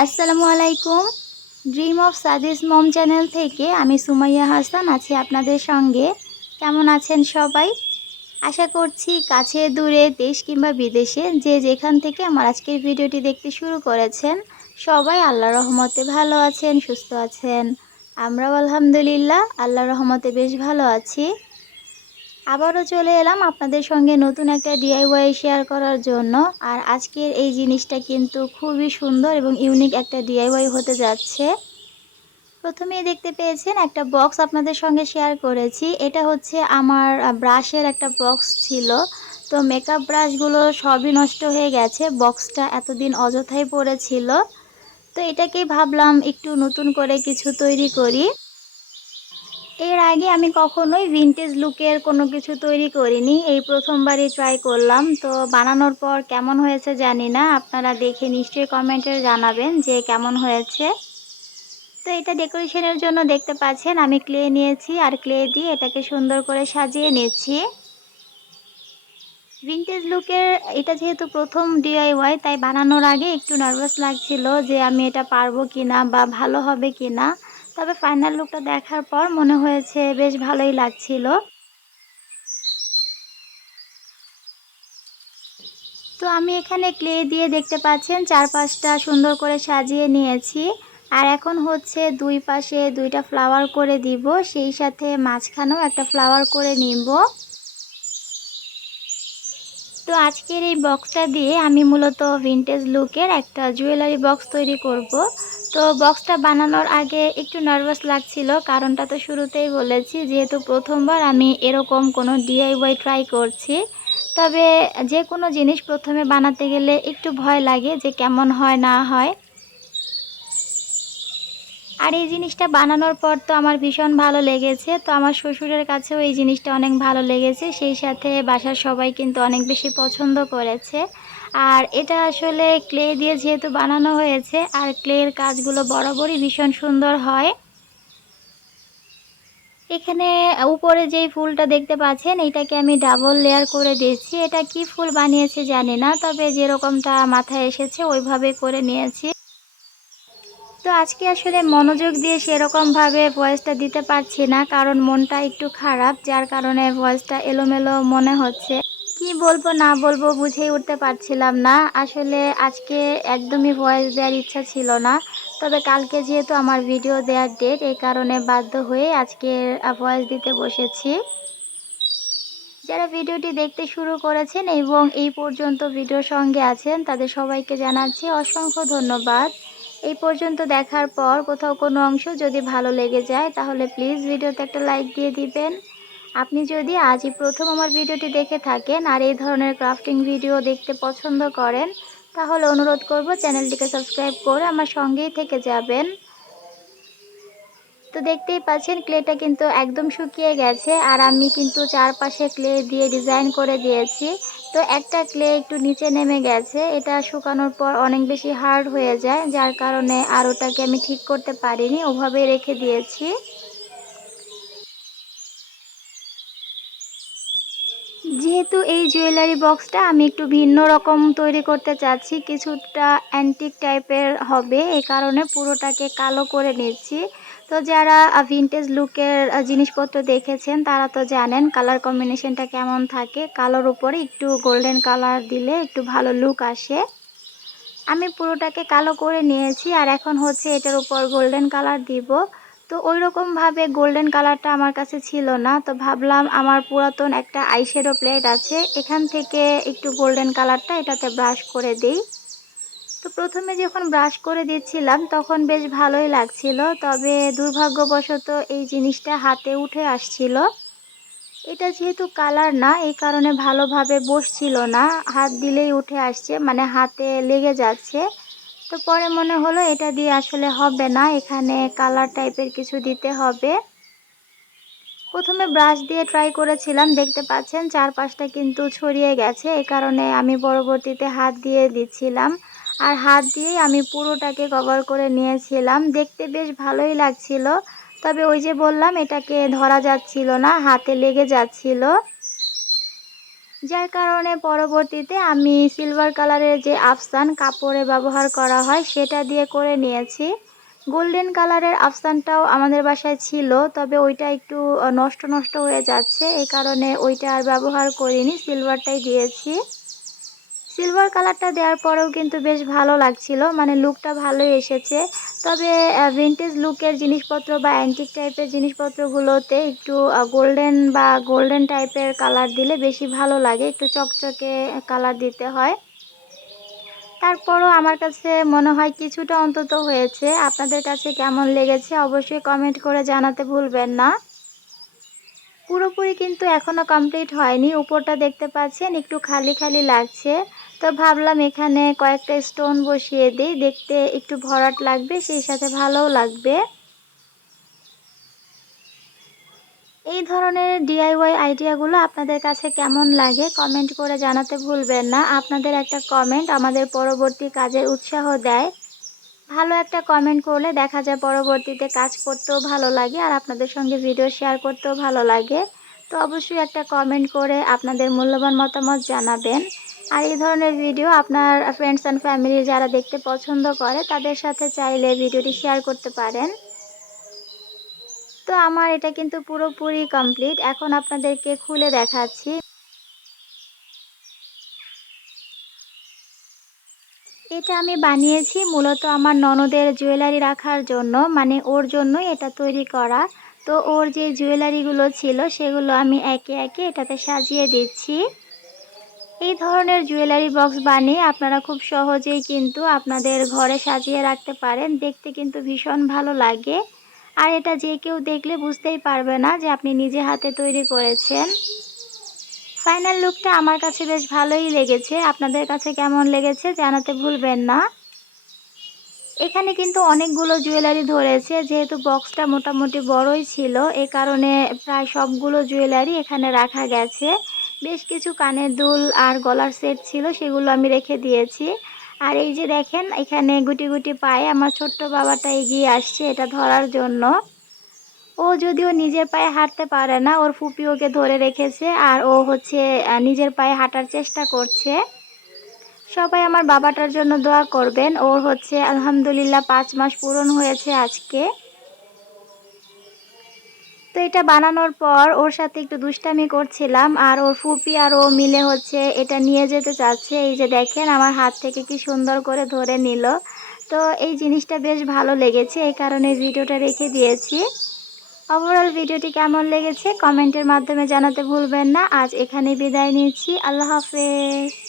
আসসালামু আলাইকুম। Dream of সাদিস mom channel থেকে আমি সুমাইয়া হাসান আছি আপনাদের সঙ্গে। কেমন আছেন সবাই? আশা করছি কাছে দূরে দেশ কিংবা বিদেশে যে যেখান থেকে আমার আজকের ভিডিওটি দেখতে শুরু করেছেন সবাই আল্লাহর রহমতে ভালো আছেন, সুস্থ আছেন। আমরাও আলহামদুলিল্লাহ আল্লাহর রহমতে বেশ ভালো আছি। আবারও চলে এলাম আপনাদের সঙ্গে নতুন একটা ডিআইওয়াই শেয়ার করার জন্য। আর আজকের এই জিনিসটা কিন্তু খুবই সুন্দর এবং ইউনিক একটা ডিআইওয়াই হতে যাচ্ছে। প্রথমেই দেখতে পেয়েছেন একটা বক্স আপনাদের সঙ্গে শেয়ার করেছি। এটা হচ্ছে আমার ব্রাশের একটা বক্স ছিল। তো মেকআপ ব্রাশগুলো সবই নষ্ট হয়ে গেছে, বক্সটা এতদিন অযথাই পড়েছিল। তো এটাকেই ভাবলাম একটু নতুন করে কিছু তৈরি করি। এর আগে আমি কখনোই ভিনটেজ লুকের কোনো কিছু তৈরি করিনি, এই প্রথমবারই ট্রাই করলাম। তো বানানোর পর কেমন হয়েছে জানি না, আপনারা দেখে নিশ্চয়ই কমেন্টে জানাবেন যে কেমন হয়েছে। তো এটা ডেকোরেশনের জন্য দেখতে পাচ্ছেন আমি ক্লে নিয়েছি, আর ক্লে দিয়ে এটাকে সুন্দর করে সাজিয়ে নিচ্ছি। ভিনটেজ লুকের এটা যেহেতু প্রথম ডিআইওয়াই, তাই বানানোর আগে একটু নার্ভাস লাগছিল যে আমি এটা পারবো কিনা বা ভালো হবে কিনা। তবে ফাইনাল লুকটা দেখার পর মনে হয়েছে বেশ ভালোই লাগছিল। তো আমি এখানে ক্লে দিয়ে দেখতে পাচ্ছেন চারপাশটা সুন্দর করে সাজিয়ে নিয়েছি। আর এখন হচ্ছে দুই পাশে দুইটা ফ্লাওয়ার করে দিব, সেই সাথে মাঝখানেও একটা ফ্লাওয়ার করে নিব। তো আজকের এই বক্সটা দিয়ে আমি মূলত ভিনটেজ লুকের একটা জুয়েলারি বক্স তৈরি করব। তো বক্সটা বানানোর আগে একটু নার্ভাস লাগছিল, কারণটা তো শুরুতেই বলেছি, যেহেতু প্রথমবার আমি এরকম কোনো ডিআইওয়াই ট্রাই করছি। তবে যে কোনো জিনিস প্রথমে বানাতে গেলে একটু ভয় লাগে যে কেমন হয় না হয়। আর এই জিনিসটা বানানোর পর তো আমার ভীষণ ভালো লেগেছে। তো আমার শ্বশুরের কাছেও এই জিনিসটা অনেক ভালো লেগেছে, সেই সাথে বাসার সবাই কিন্তু অনেক বেশি পছন্দ করেছে। আর এটা আসলে ক্লে দিয়ে যেহেতু বানানো হয়েছে, আর ক্লের কাজগুলো বরাবরই ভীষণ সুন্দর হয়। এখানে উপরে যেই ফুলটা দেখতে পাচ্ছেন এইটাকে আমি ডাবল লেয়ার করে দিয়েছি। এটা কি ফুল বানিয়েছি জানি না, তবে যেরকমটা মাথায় এসেছে ওইভাবে করে নিয়েছি। তো আজকে আসলে মনোযোগ দিয়ে সেরকমভাবে ভয়েসটা দিতে পারছি না, কারণ মনটা একটু খারাপ, যার কারণে ভয়েসটা এলোমেলো মনে হচ্ছে। কি বলবো না বলবো বুঝেই উঠতে পারছিলাম না। আসলে আজকে একদমই ভয়েস দেওয়ার ইচ্ছা ছিল না, তবে কালকে যেহেতু আমার ভিডিও দেওয়ার ডেট, এই কারণে বাধ্য হয়ে আজকে ভয়েস দিতে বসেছি। যারা ভিডিওটি দেখতে শুরু করেছেন এবং এই পর্যন্ত ভিডিওর সঙ্গে আছেন তাদের সবাইকে জানাচ্ছি অসংখ্য ধন্যবাদ। এই পর্যন্ত দেখার পর কোথাও কোনো অংশ যদি ভালো লেগে যায় তাহলে প্লিজ ভিডিওতে একটা লাইক দিয়ে দিবেন। আপনি যদি আজই প্রথম আমার ভিডিওটি দেখে থাকেন আর এই ধরনের ক্রাফটিং ভিডিও দেখতে পছন্দ করেন, তাহলে অনুরোধ করব চ্যানেলটিকে সাবস্ক্রাইব করে আমার সঙ্গেই থেকে যাবেন। তো দেখতেই পাচ্ছেন ক্লেটা কিন্তু একদম শুকিয়ে গেছে, আর আমি কিন্তু চারপাশে ক্লে দিয়ে ডিজাইন করে দিয়েছি। তো একটা ক্লে একটু নিচে নেমে গেছে, এটা শুকানোর পর অনেক বেশি হার্ড হয়ে যায়, যার কারণে আর ওটাকে আমি ঠিক করতে পারিনি, ওভাবেই রেখে দিয়েছি। যেহেতু এই জুয়েলারি বক্সটা আমি একটু ভিন্ন রকম তৈরি করতে চাচ্ছি, কিছুটা অ্যান্টিক টাইপের হবে, এই কারণে পুরোটাকে কালো করে নিচ্ছি। তো যারা ভিনটেজ লুকের জিনিসপত্র দেখেছেন তারা তো জানেন কালার কম্বিনেশনটা কেমন থাকে, কালোর উপরে একটু গোল্ডেন কালার দিলে একটু ভালো লুক আসে। আমি পুরোটাকে কালো করে নিয়েছি, আর এখন হচ্ছে এটার উপর গোল্ডেন কালার দিব। তো ওই রকমভাবে গোল্ডেন কালারটা আমার কাছে ছিল না, তো ভাবলাম আমার পুরাতন একটা আইশ্যাডো প্লেট আছে, এখান থেকে একটু গোল্ডেন কালারটা এটাতে ব্রাশ করে দিই। তো প্রথমে যখন ব্রাশ করে দিচ্ছিলাম তখন বেশ ভালোই লাগছিল, তবে দুর্ভাগ্যবশত এই জিনিসটা হাতে উঠে আসছিল। এটা যেহেতু কালার না, এই কারণে ভালোভাবে বসছিল না, হাত দিলেই উঠে আসছে, মানে হাতে লেগে যাচ্ছে। তো পরে মনে হলো এটা দিয়ে আসলে হবে না, এখানে কালার টাইপের কিছু দিতে হবে। প্রথমে ব্রাশ দিয়ে ট্রাই করেছিলাম, দেখতে পাচ্ছেন চারপাশটা কিন্তু ছড়িয়ে গেছে, এই কারণে আমি পরবর্তীতে হাত দিয়ে দিচ্ছিলাম। আর হাত দিয়েই আমি পুরোটাকে কভার করে নিয়েছিলাম, দেখতে বেশ ভালোই লাগছিল। তবে ওই যে বললাম এটাকে ধরা যাচ্ছিল না, হাতে লেগে যাচ্ছিল। যার কারণে পরবর্তীতে আমি সিলভার কালারের যে আফসান কাপড়ে ব্যবহার করা হয় সেটা দিয়ে করে নিয়েছি। গোল্ডেন কালারের আফসানটাও আমাদের বাসায় ছিল, তবে ওইটা একটু নষ্ট নষ্ট হয়ে যাচ্ছে, এই কারণে ওইটা আর ব্যবহার করিনি, সিলভারটাই দিয়েছি। সিলভার কালারটা দেওয়ার পরেও কিন্তু বেশ ভালো লাগছিল, মানে লুকটা ভালোই এসেছে। তবে ভিন্টেজ লুকের জিনিসপত্র বা অ্যান্টিক টাইপের জিনিসপত্রগুলোতে একটু গোল্ডেন টাইপের কালার দিলে বেশি ভালো লাগে, একটু চকচকে কালার দিতে হয়। তারপরও আমার কাছে মনে হয় কিছুটা অন্তত হয়েছে। আপনাদের কাছে কেমন লেগেছে অবশ্যই কমেন্ট করে জানাতে ভুলবেন না। পুরোপুরি কিন্তু এখনো কমপ্লিট হয়নি, উপরটা দেখতে পাচ্ছেন একটু খালি খালি লাগছে। তো ভাবলাম এখানে কয়েকটা স্টোন বসিয়ে দিই, দেখতে একটু ভরাট লাগবে, সেই সাথে ভালোও লাগবে। এই ধরনের ডিআইওয়াই আইডিয়াগুলো আপনাদের কাছে কেমন লাগে কমেন্ট করে জানাতে ভুলবেন না। আপনাদের একটা কমেন্ট আমাদের পরবর্তী কাজের উৎসাহ দেয়। ভালো একটা কমেন্ট করলে দেখা যায় পরবর্তীতে কাজ করতেও ভালো লাগে আর আপনাদের সঙ্গে ভিডিও শেয়ার করতেও ভালো লাগে। তো অবশ্যই একটা কমেন্ট করে আপনাদের মূল্যবান মতামত জানাবেন। আর এই ধরনের ভিডিও আপনার ফ্রেন্ডস অ্যান্ড ফ্যামিলি যারা দেখতে পছন্দ করে তাদের সাথে চাইলে ভিডিওটি শেয়ার করতে পারেন। তো আমার এটা কিন্তু পুরোপুরি কমপ্লিট, এখন আপনাদেরকে খুলে দেখাচ্ছি। এটা আমি বানিয়েছি মূলত আমার ননদের জুয়েলারি রাখার জন্য, মানে ওর জন্যই এটা তৈরি করা। তো ওর যে জুয়েলারিগুলো ছিল সেগুলো আমি একে একে এটাতে সাজিয়ে দিচ্ছি। এই ধরনের জুয়েলারি বক্স বানিয়ে আপনারা খুব সহজেই কিন্তু আপনাদের ঘরে সাজিয়ে রাখতে পারেন, দেখতে কিন্তু ভীষণ ভালো লাগে। আর এটা যে কেউ দেখলে বুঝতেই পারবে না যে আপনি নিজে হাতে তৈরি করেছেন। ফাইনাল লুকটা আমার কাছে বেশ ভালোই লেগেছে, আপনাদের কাছে কেমন লেগেছে জানাতে ভুলবেন না। এখানে কিন্তু অনেকগুলো জুয়েলারি ধরেছে, যেহেতু বক্সটা মোটামুটি বড়ই ছিল এ কারণে প্রায় সবগুলো জুয়েলারি এখানে রাখা গেছে। বেশ কিছু কানের দুল আর গলার সেট ছিল, সেগুলো আমি রেখে দিয়েছি। আর এই যে দেখেন এখানে গুটি গুটি পায়ে আমার ছোট্ট বাবাটা এগিয়ে আসছে এটা ধরার জন্য। ও যদিও নিজের পায়ে হাঁটতে পারে না, ওর ফুপি ওকে ধরে রেখেছে আর ও হচ্ছে নিজের পায়ে হাঁটার চেষ্টা করছে। সবাই আমার বাবাটার জন্য দোয়া করবেন, ওর হচ্ছে আলহামদুলিল্লাহ 5 মাস পূরণ হয়েছে আজকে। তো এটা বানানোর পর ওর সাথে একটু দুষ্টামি করছিলাম আর ওর ফুপি আর ও মিলে হচ্ছে এটা নিয়ে যেতে চাচ্ছে। এই যে দেখেন আমার হাত থেকে কি সুন্দর করে ধরে নিল। তো এই জিনিসটা বেশ ভালো লেগেছে, এই কারণে ভিডিওটা রেখে দিয়েছি। ওভারঅল ভিডিওটি কেমন লেগেছে কমেন্টের মাধ্যমে জানাতে ভুলবেন না। আজ এখানে বিদায় নিচ্ছি, আল্লাহ হাফেজ।